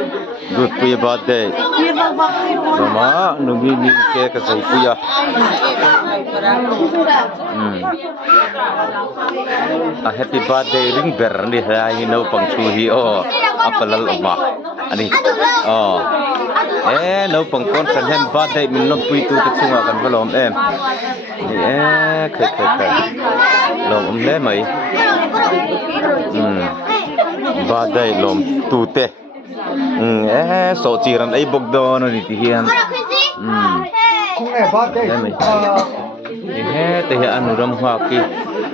Good for your birthday. Mama, nungini cake sa kuya. A happy birthday ring ber ni hai no pang chu hi apalal ma. Ani. No pang kon kan hem birthday min no pui tu te chunga kan balom em. Kai. Lom le mai. Birthday lom tu te. So chiran ai bok do no ni ti hian. Te hi anuram ha ki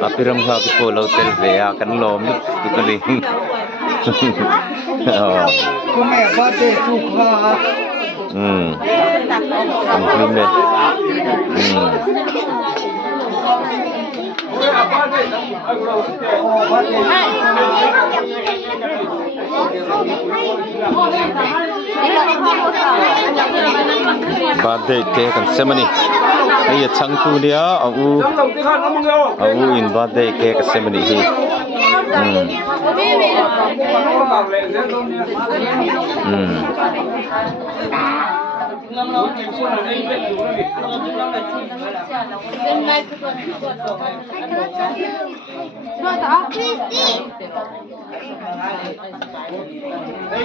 apiram ha ki ko lo tel ve a kan lom tu ka ring. Kume birthday tu kha. Compliment. Birthday cake kan semani ai chang tu dia au in birthday cake semani hi